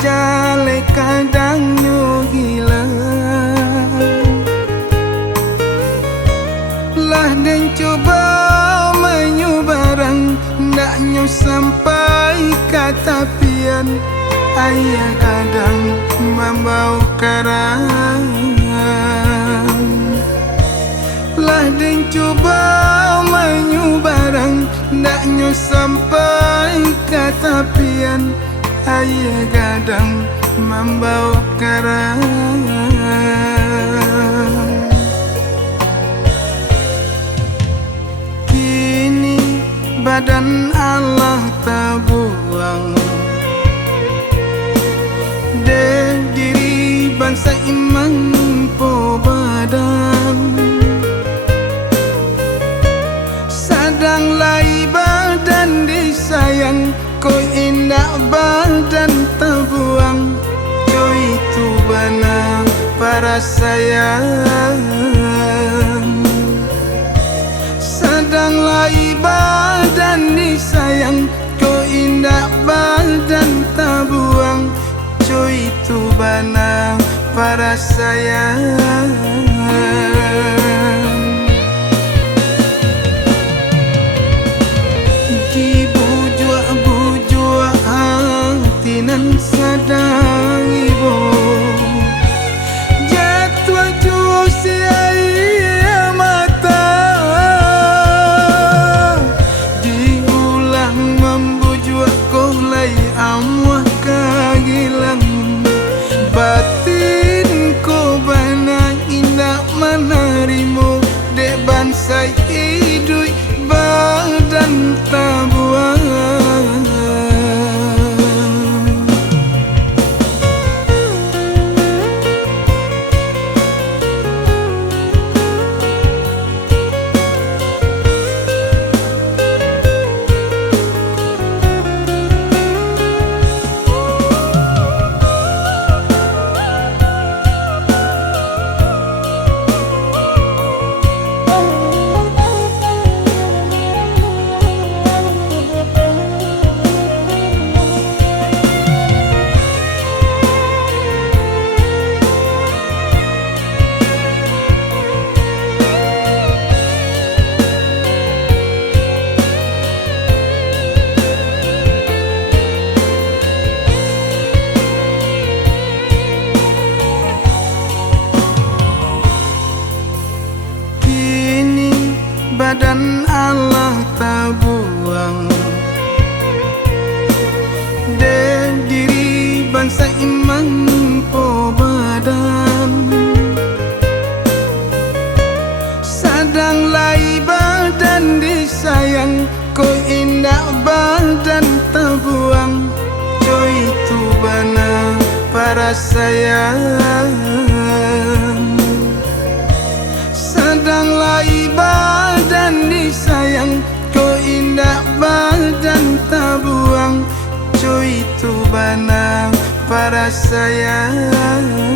jale kadang nyo hilang lah dan coba menyu barang ndak nyo sampai katapian ayah kadang membau karangan lah dan coba menyu barang ndak nyo sampai katapian ayah kadang membau karangan kini badan Allah terbuang de diri bangsa iman po badan sadang lai badan disayang ko indah badan terbuang jo itu bana para sayang sadang lai badan disayang ko indah badan terbuang jo itu bana para sayang nan sadang ibu jatuh jusia mata diulang membujuk kau lai amwah kagilang batin ko bana indak menerimu dek bangsa hidup badan tabuang badan Allah terbuang de diri bangsa iman po badan sadang lai badan disayang ko indah badan terbuang jo itu bana para sayang sadang lai badan disayang ko indah badan terbuang jo itu bana para sayang